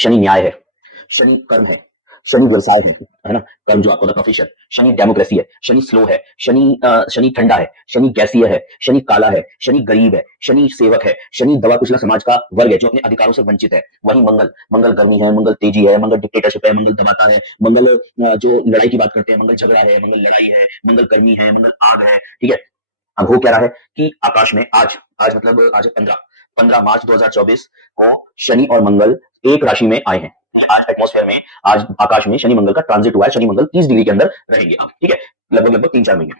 शनि न्याय है, शनि कर्म है, शनि व्यवसाय है ना, कर्म जो आपको प्रोफेशन, शनि डेमोक्रेसी है, शनि स्लो है, शनि ठंडा है, शनि गैसीय है, शनि काला है, शनि गरीब है, शनि सेवक है, शनि दवा कुचला समाज का वर्ग है जो अपने अधिकारों से वंचित है। वही मंगल, मंगल गर्मी है, मंगल तेजी है, मंगल डिक्टेटरशिप है, मंगल दबाता है, मंगल जो लड़ाई की बात करते हैं, मंगल झगड़ा है, मंगल लड़ाई है, मंगल गर्मी है, मंगल आग है। ठीक है, अब हो क्या रहा है कि आकाश में आज आज मतलब आज 15 मार्च 2024 को शनि और मंगल एक राशि में आए हैं। आज एटमॉस्फेयर में, आज आकाश में शनि मंगल का ट्रांजिट हुआ है। शनि मंगल 30 डिग्री के अंदर रहेंगे अब। ठीक है, लगभग लगभग 3-4 महीने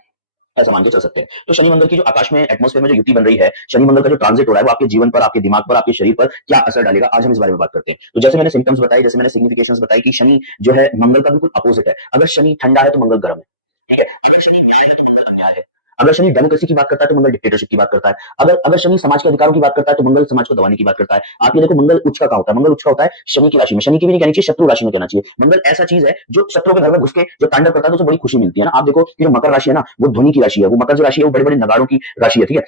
ऐसा मान के चल सकते हैं। तो शनि मंगल की जो आकाश में एटमॉस्फेयर में जो युति बन रही है, शनि मंगल का जो ट्रांजिट हो रहा है, वो आपके जीवन पर, आपके दिमाग पर, आपके शरीर पर क्या असर डालेगा, आज हम इस बारे में बात करते हैं। तो जैसे मैंने सिम्टम्स बताए, जैसे मैंने सिग्निफिकेशंस बताई कि शनि जो है मंगल का बिल्कुल अपोजिट है। अगर शनि ठंडा है तो मंगल गर्म है। ठीक है, अगर शनि न्याय है तो मंगल अन्याय है। अगर शनि डेमोक्रेसी की बात करता है तो मंगल डिक्टेटरशिप की बात करता है। अगर शनि समाज के अधिकारों की बात करता है तो मंगल समाज को दबाने की बात करता है। आप ये देखो, मंगल उच्च का कहाँ होता है? मंगल उच्च का होता है शनि की राशि में। शनि की भी नहीं कहनी चाहिए, शत्रु राशि में कहना चाहिए। मंगल ऐसा चीज है जो शत्रु के घर में घुस के जो तांडव करता है तो उसे बड़ी खुशी मिलती है ना। आप देखो कि जो मकर राशि है ना, वो ध्वनि की राशि है। वो मकर जो राशि है वो बड़े बड़े नगाड़ों की राशि है। ठीक है,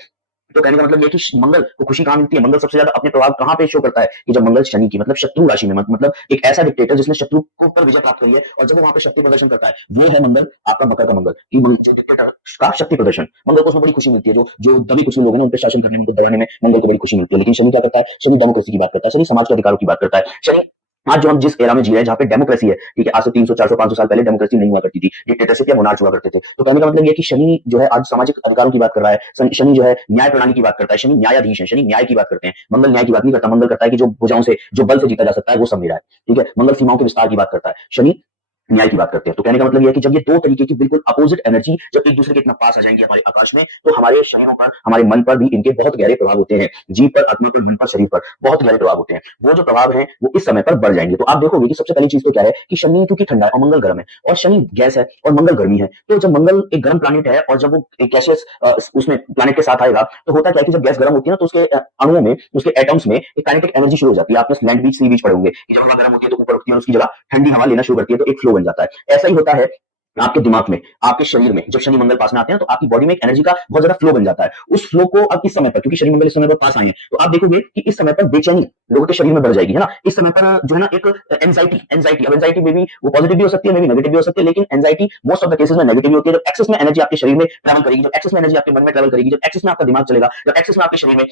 तो कहने का मतलब ये कि मंगल को खुशी कहां मिलती है? मंगल सबसे ज्यादा अपने प्रभाव कहां पे शो करता है? कि जब मंगल शनि की मतलब शत्रु राशि में, मतलब एक ऐसा डिक्टेटर जिसने शत्रु को ऊपर विजय प्राप्त करी है और जब वो वहां पे शक्ति प्रदर्शन करता है, वो है मंगल, आपका मकर का मंगल। कि डिक्टेटर का शक्ति प्रदर्शन, मंगल को उसमें बड़ी खुशी मिलती है। जो दबे कुछ लोग हैं ना, उन पे शासन करने में, उनको दबाने में मंगल को बड़ी खुशी मिलती है। लेकिन शनि क्या करता है? शनि डेमोक्रेसी की बात करता है, शनि समाज के अधिकारों की बात करता है। शनि आज जो हम जिस एरा में जी रहे हैं, जहां पे डेमोक्रेसी है, ठीक है, आज से 300 400 500 साल पहले डेमोक्रेसी नहीं हुआ करती थी, डिक्टेटरशिप या मोनार्च हुआ करते थे। तो कहने का मतलब ये कि शनि जो है आज सामाजिक अधिकारों की बात कर रहा है। शनि जो है न्याय प्रणाली की बात करता है। शनि न्यायाधीश है, शनि न्याय की बात करते हैं। मंगल न्याय की बात नहीं करता। मंगल करता है कि जो भुजाओं से, जो बल से जीता जा सकता है, वो सब मेरा है। ठीक है, मंगल सीमाओं के विस्तार की बात करता है, शनि न्याय की बात करते हैं। तो कहने का मतलब यह है कि जब ये दो तरीके की बिल्कुल अपोजिट एनर्जी जब एक दूसरे के इतना पास आ जाएंगे हमारे आकाश में, तो हमारे शरीरों पर, हमारे मन पर भी इनके बहुत गहरे प्रभाव होते हैं। जीव पर, आत्मा पर, मन पर, शरीर पर बहुत गहरे प्रभाव होते हैं। वो जो प्रभाव है वो इस समय पर बढ़ जाएंगे। तो आप देखोगे कि सबसे पहली चीज तो क्या है कि शनि क्योंकि ठंडा है और मंगल गर्म है, और शनि गैस है और मंगल गर्मी है। तो जब मंगल एक गर्म प्लानिट है और जब वो गैसेस उसमें प्लानिट के साथ आएगा, तो होता क्या है कि जब गैस गर्म होती है ना, तो उसके अणुओं में, उसके एटम्स में एक काइनेटिक एनर्जी शुरू हो जाती है। आपने लैंड बीच, सी बीच पढ़े होंगे कि जब हवा गर्म होती है तो ऊपर उठती है, उसकी जगह ठंडी हवा लेना शुरू करती है, तो एक फ्लो बन जाता है। ऐसा ही होता है आपके दिमाग में, आपके शरीर में। जब शनि मंगल पास में आते हैं तो आपकी बॉडी में एक एनर्जी का बहुत ज्यादा फ्लो बन जाता है। उस फ्लो को अब इस समय पर, क्योंकि शनि मंगल इस समय पर पास आए हैं, तो आप देखोगे कि इस समय पर बेचैनी लोगों के शरीर में बढ़ जाएगी, है ना। इस समय पर जो है ना एक एंजाइटी, अब एंजाइटी में भी वो पॉजिटिव भी हो सकती है, में भी नेगेटिव भी हो सकती है, लेकिन anxiety most of the cases में नेगेटिव होती है। जब एक्सेस में एनर्जी आपके शरीर में ट्रैवल करेगी, जब एक्सेस में एनर्जी आपके मन में ट्रैवल करेगी, जब एक्सेस में आपका दिमाग चलेगा, जब एक्सेस में आपके शरीर में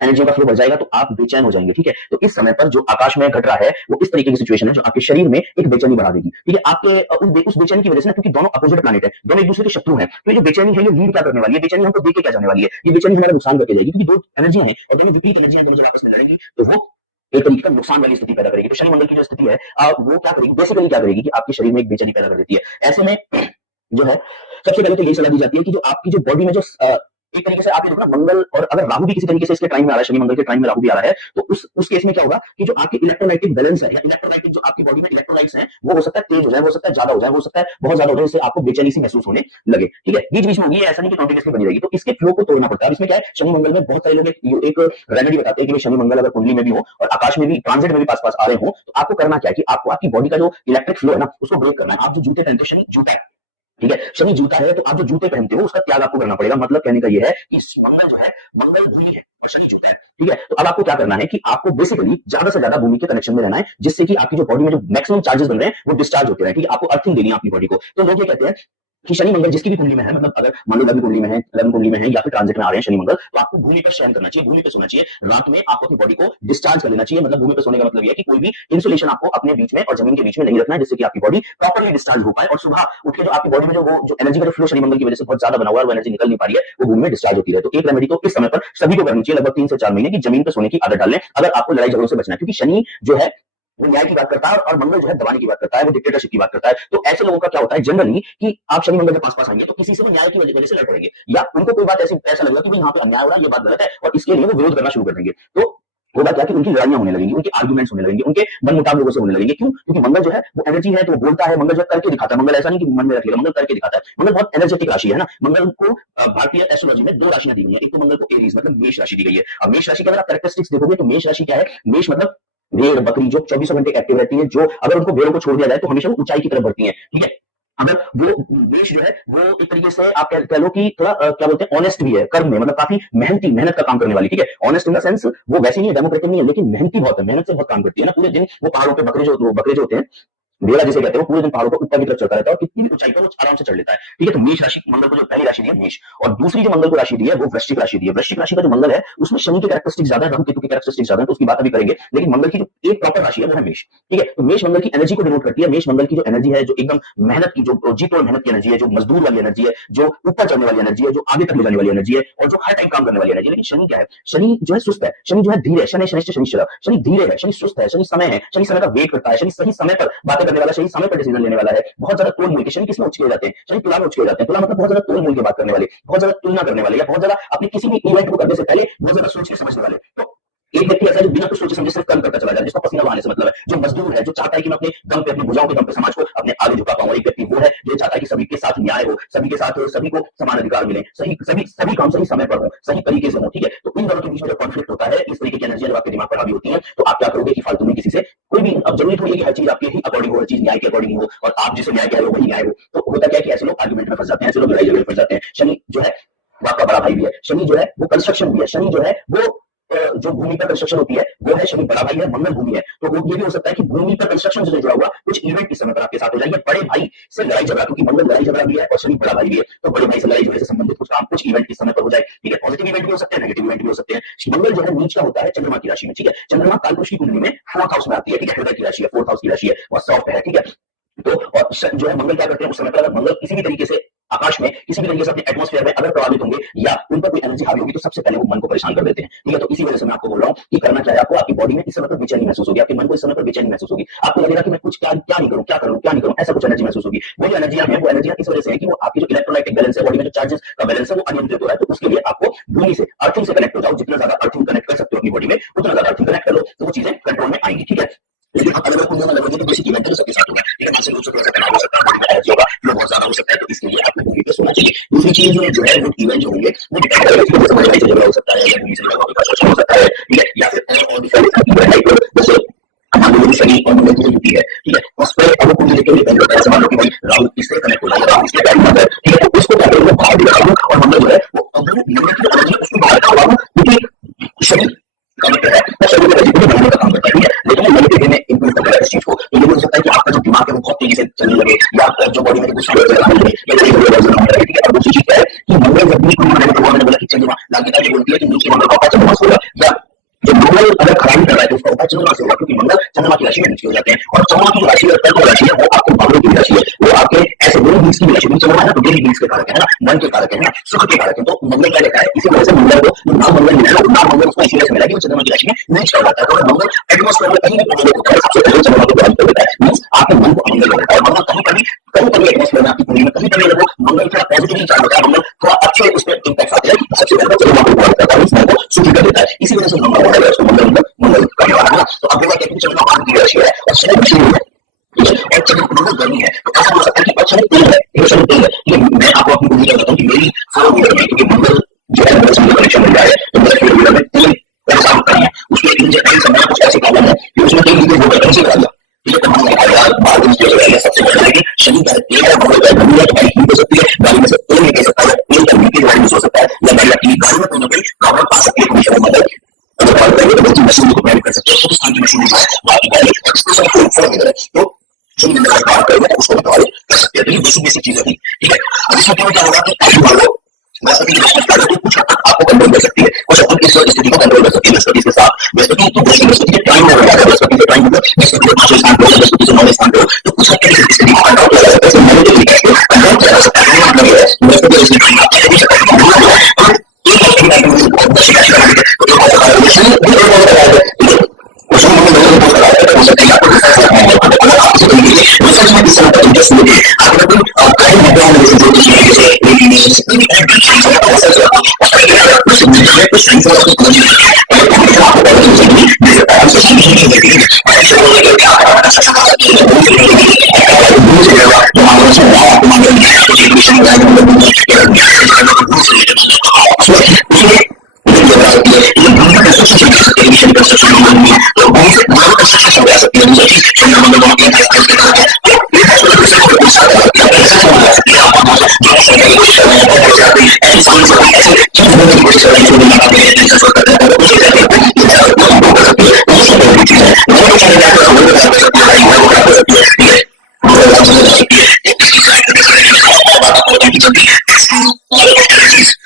एनर्जी का फ्लो बढ़ जाएगा, तो आप बेचैन हो जाएंगे। ठीक है, तो इस समय पर जो आकाश में घट रहा है वो इस तरीके की सिचुएशन है जो आपके शरीर में एक बेचैनी बढ़ा देगी। ठीक है, आपके उस बेचैनी की वजह से ना, क्योंकि दोनों अपोजिट प्लैनेट है, दोनों एक दूसरे के शत्रु हैं, तो ये जो बेचैनी है ये लीड क्या करने वाली है? बेचैनी हमको देख के क्या जाने वाली है? ये बेचैनी हमारा नुकसान करके जाएगी, क्योंकि दो एनर्जियां हैं और दोनों विपरीत एनर्जियां, दोनों जब आपस में लड़ेंगी तो वो एक तरीके का नुकसान वाली स्थिति पैदा करेगी। तो शनि मंगल की जो स्थिति है वो क्या करेगी? बेसिकली क्या करेगी कि आपके शरीर में एक बेचैनी पैदा कर देती है। ऐसे में जो है सबसे पहले तो यही सलाह दी जाती है कि जो आपकी जो बॉडी में जो एक तरीके से आप ये देखो ना, मंगल और अगर राहु भी किसी तरीके से इसके टाइम में आ रहा है, शनि मंगल के टाइम में राहु भी आ रहा है, तो उस केस में क्या होगा कि जो आपकी इलेक्ट्रोलाइटिक बैलेंस है, या इलेक्ट्रोलाइटिक जो आपकी बॉडी में इलेक्ट्रोलाइट्स हैं, वो हो सकता है तेज हो जाए, हो सकता है ज्यादा हो जाए, हो सकता है बहुत ज्यादा हो जाए, जिससे आपको बेचैनी सी महसूस होने लगे। ठीक है, बीच बीच में होगी, ऐसा नहीं कि कंटिन्यूअसली बनी रहेगी। तो इसके फ्लो को तोड़ना पड़ता है। इसमें क्या है, शनि मंगल में बहुत सारे लोग एक रेमेडी बताते हैं कि शनि मंगल अगर कुंडली में भी हो और आकाश में भी ट्रांजिट में भी पास पास आ रहे हो, तो आपको करना क्या है कि आपको आपकी बॉडी का जो इलेक्ट्रिक फ्लो है ना, उसको ब्रेक करना है। आप जो जूते पहनते हो, शनि जूता है, ठीक है, शनि जूता है, तो आप जो जूते पहनते हो उसका त्याग आपको करना पड़ेगा। मतलब कहने का यह है कि मंगल जो है, मंगल भूमि है और शनि जूता है। ठीक है, तो अब आपको क्या करना है कि आपको बेसिकली ज्यादा से ज्यादा भूमि के कनेक्शन में रहना है, जिससे कि आपकी जो बॉडी में जो मैक्सिमम चार्जेस बन रहे हैं वो डिस्चार्ज होते रहे। ठीक है, आपको अर्थिंग देनी है अपनी बॉडी को। तो लोग ये कहते हैं कि शनि मंगल जिसकी भी कुंडली में है, मतलब अगर मान लो लग्न कुंडली में है, लग्न कुंडली में है या फिर ट्रांजिट में आ रहे हैं शनि मंगल, तो आपको भूमि पर शयन करना चाहिए, भूमि पर सोना चाहिए। रात में आपको अपनी बॉडी को डिस्चार्ज कर लेना चाहिए। मतलब भूमि पर सोने का मतलब यह है कि कोई भी इंसुलेशन आपको अपने बीच में और जमीन के बीच में नहीं रखना है, जिससे कि आपकी बॉडी प्रॉपर्ली डिस्चार्ज हो पाए और सुबह उठ के जो आपकी बॉडी में जो एनर्जी का फ्लो शनि मंगल की वजह से बहुत ज्यादा बना हुआ है, वो एनर्जी निकल नहीं पा रही है, वो भूमि में डिस्चार्ज होती है। तो एक रेमेडी तो इस समय पर सभी को करनी चाहिए, लगभग 3 से 4 महीने की जमीन पर सोने की आदत डाल लें, अगर आपको लड़ाई झगड़ों से बचना है। क्योंकि शनि जो है वो न्याय की बात करता है और मंगल जो है दबाने की बात करता है, वो डिक्टेटरशिप की बात करता है। तो ऐसे लोगों का क्या होता है जनरली कि आप शनि मंगल के पास पास आएंगे तो किसी से वो न्याय की वजह से लड़ पड़ेंगे, या उनको कोई बात ऐसा लगेगा कि यहाँ पे अन्याय हो रहा है, ये बात गलत है, और इसके लिए वो विरोध करना शुरू कर देंगे। तो होगा क्या कि उनकी लड़ाइयां होने लगेंगी, उनके आर्गुमेंट्स होने लगेंगे, उनके मनमुटाव लोगों से होने लगेंगे। क्यों? क्योंकि मंगल जो है वो एनर्जी है, तो वो बोलता है। मंगल जो करके दिखाता है, मंगल ऐसा नहीं कि मन में रखेगा, मंगल करके दिखाता है। मंगल बहुत एनर्जेटिक राशि है ना। मंगल को भारतीय एस्ट्रोलॉजी में 2 राशियां दी गई है। एक तो मंगल को एरीज मतलब मेष राशि दी गई है। अब मेष राशि के अगर आप कैरेक्टरिस्टिक्स देखोगे तो मेष राशि क्या है? मेष मतलब भेड़ बकरी जो 24 घंटे एक्टिव रहती है, जो अगर उनको भेड़ों को छोड़ दिया जाए तो हमेशा वो ऊंचाई की तरफ बढ़ती है। ठीक है, अगर वो मेष जो है वो एक तरीके से आप कह लो कि थोड़ा क्या बोलते हैं ऑनेस्ट भी है कर्म में, मतलब काफी मेहनत का काम करने वाली, ठीक है। ऑनेस्ट इन द सेंस वो वैसे नहीं है, डेमोक्रेटिक नहीं है, लेकिन मेहनती बहुत है, मेहनत से बहुत काम करती है ना। पूरे दिन वो पहाड़ों पे बकरे जो होते हैं, भेड़ा जिसे कहते हैं, वो पूरे दिन पहाड़ों को ऊपर की तरफ चलता रहता है और कितनी भी ऊंचाई पर वो आराम से चढ़ लेता है, ठीक है। तो मेष राशि मंगल को जो पहली राशि दी है मेष, और दूसरी जो मंगल को राशि दी है वो वृश्चिक राशि दी है। वृश्चिक राशि का जो मंगल है उसमें शनि के कैरेक्टरिस्टिक ज्यादा है, राहु केतु के कैरेक्टरिस्टिक ज्यादा है, तो उसकी बात अभी करेंगे। लेकिन मंगल की जो एक प्रॉपर राशि है वो है मेष, ठीक है। तो मेष मंगल की एनर्जी को डिनोट करती है। मेष मंगल की जो एनर्जी है, जो एकदम मेहनत की, जो जी तोड़ मेहनत की एनर्जी है, जो मजदूर वाली एनर्जी है, जो ऊपर चढ़ने वाली एनर्जी है, जो आगे तक ले जाने वाली एनर्जी है, और जो हर टाइम काम करने वाली एनर्जी है। लेकिन शनि क्या है? शनि जो है सुस्त है, शनि जो है धीरे है, शनि शनि धीरे है, शनि सुस्त है, शनि समय है, शनि समय का वेट करता है, शनि सही समय पर बातें करने वाला, शनि समय पर डिसीजन लेने वाला है। बहुत ज्यादा तोल मोल के शनि किसमें उचके जाते हैं? शनि तुला में उचके जाते हैं। तुला मतलब बहुत ज्यादा तोल मोल की बात करने वाले, बहुत ज्यादा तुलना करने वाले, या बहुत ज्यादा अपनी किसी भी इवेंट को करने से पहले बहुत ज्यादा सोच के समझने वाले। तो एक व्यक्ति ऐसा है जो बिना कुछ सोचे समझे सिर्फ काम करता चला जाए, जिसको पसीना बहाने से मतलब है, जो मजदूर है, जो चाहता है कि मैं अपने दम पे, अपनी भुजाओं के दम पे समाज को अपने आगे झुका पाऊं। एक व्यक्ति वो है जो चाहता है कि सभी के साथ न्याय हो, सभी के साथ सभी को समान अधिकार मिले, सभी काम सही समय पर हो, सही तरीके से हो, ठीक है। तो इन दोनों के बीच में जो कॉन्फ्लिक्ट होता है, इस तरीके की एनर्जी जब आपके दिमाग पर हावी होती है, तो आप क्या करोगे कि फालतू में किसी से कोई भी, अब जरूरी थोड़ी है कि हर चीज आपके ही अकॉर्डिंग हो, हर चीज न्याय के अकॉर्डिंग हो, और आप जिसे न्याय कह रहे हो वही न्याय हो। तो होता क्या है कि ऐसे लोग आर्गुमेंट में फंस जाते हैं, ऐसे लोग लड़ाई झगड़े में फंस जाते हैं। शनि जो है वो आपका बड़ा भाई भी है, शनि जो है वो कंस्ट्रक्शन भी है, शनि जो है वो जो भूमि पर कंस्ट्रक्शन होती है वो है, शनि बड़ा भाई है, मंगल भूमि है। तो वो ये भी हो सकता है कि भूमि पर कंस्ट्रक्शन से जुड़ा हुआ कुछ इवेंट इस समय पर आपके साथ हो जाएगा। बड़े भाई से लड़ाई झगड़ा, क्योंकि मंगल लड़ाई झगड़ा भी है और शनि बड़ा भाई भी है, तो बड़े भाई से लड़ाई झगड़े से संबंधित कुछ काम, कुछ इवेंट इस समय पर हो जाए, ठीक है। पॉजिटिव इवेंट भी हो सकते हैं, नेगेटिव इवेंट भी हो सकते हैं। मंगल जो है नीच का होता है चंद्रमा की राशि में, ठीक है। चंद्रमा कालपुरुष की कुंडली में 4th हाउस में आती है, ठीक है, हृदय की राशि है, 4th हाउस की राशि है, और सॉफ्ट है, ठीक है। तो और जो है मंगल क्या करते हैं उस समय पर, अगर मंगल किसी भी तरीके से आकाश में, किसी भी तरीके से अपने एटमॉस्फेयर में अगर प्रभावित होंगे या उन पर कोई एनर्जी हावी होगी, तो सबसे पहले वो मन को परेशान कर देते हैं, ठीक है। तो इसी वजह से मैं आपको बोल रहा हूँ कि करना क्या है, आपको आपकी बॉडी में इस समय पर बेचैनी महसूस होगी, आपके मन को इस समय पर बेचैनी महसूस होगी, आपको लगेगा कि मैं कुछ क्या नहीं करूँ, क्या करूँ, ऐसा कुछ एनर्जी महसूस होगी। वो जो एनर्जियां है, वो एनर्जियां इस वजह से है कि वो आपकी जो इलेक्ट्रोलाइटिक बैलेंस है, बॉडी में जो चार्जेस का बैलेंस है वो अनियंत्रित हो रहा है। तो उसके लिए आपको भूमि से, अर्थिंग से कनेक्ट हो जाओ, जितना ज्यादा अर्थिंग कनेक्ट कर सकते हो अपनी बॉडी में, उतना ज्यादा अर्थिंग कनेक्ट कर लो, तो वो चीजें कंट्रोल में आएंगी, ठीक है। लेकिन आप अलग अलग लगेंगे तो बेसिक इवेंट सबके साथ होगा, ठीक है। मानसिक रूप से थोड़ा सा तनाव हो सकता है, बॉडी में एनर्जी होगा, फ्लो बहुत ज्यादा हो सकता है, तो इसके लिए आपको भूमि पे सोना चाहिए। दूसरी चीज जो है वो इवेंट जो होंगे वो डिपेंड करेगा कि समझ में झगड़ा हो सकता है, या भूमि से लगा हुआ कंस्ट्रक्शन हो सकता है, ठीक है, या फिर और भी सारी लाइक जैसे हमारे लोग शनि और मंगल की युति है, ठीक है, उस पर अब कुंडली देखते हुए डिपेंड करता है। मान लो कि भाई राहु इससे कनेक्ट हो जाएगा, राहु इसके बैठ जाता है, ठीक है, तो उसको क्या करेंगे, बाहर दिखा राहु और मंगल जो है वो मंगल की एनर्जी उसको बाहर का राहु, क्योंकि शनि कनेक्ट है, मैं शनि की एनर्जी को बनाने का काम करता है, ठीक है। लेकिन नेगेटिव वे में इंप्रूव कर रहा है इस चीज को, तो ये भी हो सकता है कि आपका जो दिमाग है वो बहुत तेजी से चलने लगे, या जो बॉडी में कुछ आने लगे, या ठीक है। और दूसरी चीज क्या है कि मंगल जब भी कोई मैंने बोला कि चंद्रमा लागिता ये बोलती है कि नीचे मंगल का चंद्रमा होगा, या जो मंगल अगर खराबी कर रहा है तो उसका उपाय चंद्रमा से होगा, क्योंकि मंगल चंद्रमा की राशि में नीचे हो जाते हैं। और चंद्रमा की जो राशि है, कर्क राशि है, वो आपके भावों की राशि है, वो आपके ऐसे डेली नीड्स की राशि, चंद्रमा है ना, तो डेली नीड्स के कारक है ना, मन के कारक है ना, सुख के कारक है। तो मंगल क्या लेता है, इसी वजह से मंगल को नाम मंगल मिला है, नाम मंगल उसको इसी वजह से मिला कि वो चंद्रमा की राशि में नीच कर जाता है। तो मंगल एटमॉस्फेयर में कहीं भी प्रभावित होता है, सबसे पहले चंद्रमा को प्रभावित कर देता है, मींस आपके मन को अमंगल हो जाता है। मंगल कहीं एटमॉस्फेयर में आपकी कुंडली में कहीं कहीं लगो मंगल थोड़ा पॉजिटिवली चार्ज होता है, मंगल थोड़ा अच्छे उसमें इंपैक्ट आते हैं, सबसे पहले चंद्रमा को प्रभावित करता है, मन को सुखी कर देता है। इसी वजह से मंगल होता है, उसको मंगल करने वाला है। तो अब देखा कि चंद्रमा आग की राशि है और शनि भी शुरू है, ठीक है, और चंद्रमा गर्मी है, तो ऐसा हो सकता है कि अच्छा तेल है, शनि तेल है, ठीक है। मैं आपको अपनी कुंडली बताता हूँ कि मेरी फॉलो में है, क्योंकि मंगल जो है मंगल से कनेक्शन मिल रहा है, तो मेरे फील्ड में तेल ऐसा होता है, उसमें तेल समय कुछ ऐसे प्रॉब्लम है कि उसमें तेल लीकेज होगा, कहीं से निकाल, ठीक है। तो हम बाहर सबसे पहले, लेकिन शनि का तेल है, मंगल का गर्मी है, तो गाड़ी लीक हो सकती है, गाड़ी में से तेल निकल सकता है, तेल का लीकेज गाड़ी में हो सकता है, या गाड़ी की गाड़ी में कोई ना कोई प्रॉब्लम आ सकती है, कमीशन मंगल अगर बात करेंगे तो बहुत मशीन को प्लान कर सकते हैं, तो की मशीन जो है बाकी गाड़ी स्पेशल फॉर वगैरह, तो जो भी बात करेंगे उसको बता कर सकते हैं। तो ये बेसिक चीजें थी, ठीक है। अब इसमें क्या होगा कि मान लो बृहस्पति की दृष्टि कुछ हद तक आपको कंट्रोल कर सकती है, कुछ हद तक इस स्थिति को कंट्रोल कर सकती है बृहस्पति के साथ। बृहस्पति के टाइम में हो जाता है, बृहस्पति के टाइम मतलब बृहस्पति के 5वें स्थान पर, बृहस्पति से 9वें स्थान पर, तो कुछ हद तक इस स्थिति को कंट्रोल किया जा सकता है, नेगेटिव इफेक्ट को कंट्रोल किया जा सकता है। मतलब ये बृहस्पति इस टाइम आप कह सकते हैं और एक हफ्ते में बहुत बड़ी राशि है, तो एक और उसमें भी एक और है, उसमें हम लोगों को पता है, तो उससे क्या आपको फैसला करना है, अगर आप इसे करेंगे रिसर्च में इस तरह का इंटरेस्ट लेके आप अगर कहीं बैकग्राउंड में जो कुछ नहीं जैसे जितनी भी एप्लीकेशन है वो सब कुछ में कुछ सेंसर को समझ सकते हैं, और हम आपको पता चलेगी जैसे आप सोच नहीं देखते हैं ऐसे लोगों को क्या करना चाहिए, वो भी नहीं है जो मामलों से आपको मालूम है तो एप्लीकेशन का मतलब है कि उसमें कंस्ट्रक्शन तो कंस्ट्रक्शन हो सकती है, दूसरी चीज चंद्रमा मंगल दोनों के जो ऐसे करने की कोशिश कर रहे हैं और ऐसे अपनी ऐसी सामने से कोई ऐसी चीज ढूंढने की कोशिश कर रहे हैं जो दुनिया का अपने लिए सफर करते हैं उसे कहते हैं कि ऐसा वो हमको कर सकती है ये सब बहुत चीज है वो तो चाहे क्या कर सकती है कर सकती है वो क्या कर सकती है ठीक है वो बात समझ आ सकती है इसकी साइड में इसका एक और बात आपको बताऊं कि जब भी स्ट्रेटजीज